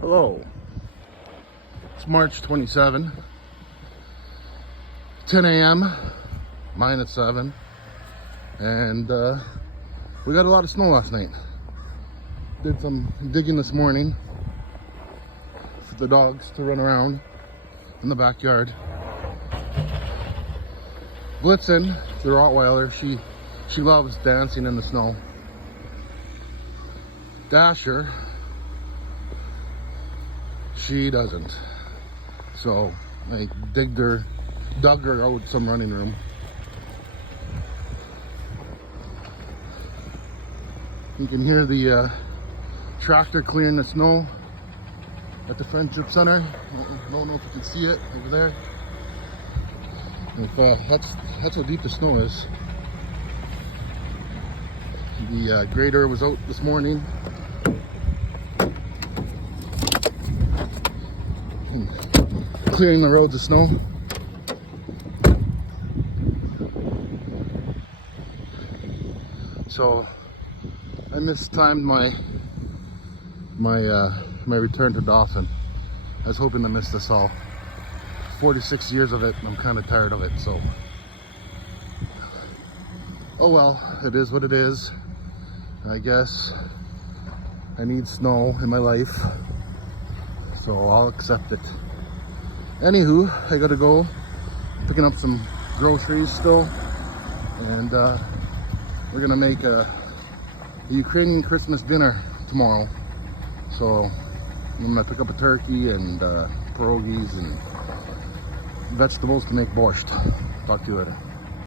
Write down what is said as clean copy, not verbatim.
Hello. It's March 27, 10 a.m. -7, and we got a lot of snow last night. Did some digging this morning for the dogs to run around in the backyard. Blitzen, the Rottweiler, she loves dancing in the snow. Dasher, she doesn't. So I dug her out some running room. You can hear the tractor clearing the snow at the Friendship Center. I don't know if you can see it over there. If, that's how deep the snow is. The grader was out this morning and clearing the roads of snow. So I mistimed my return to Dauphin. I was hoping to miss this all. 46 years of it, and I'm kind of tired of it, so. Oh well, it is what it is. I guess I need snow in my life, so I'll accept it. Anywho, I gotta go picking up some groceries still, and we're gonna make a Ukrainian Christmas dinner tomorrow. So I'm gonna pick up a turkey and pierogies and vegetables to make borscht. Talk to you later.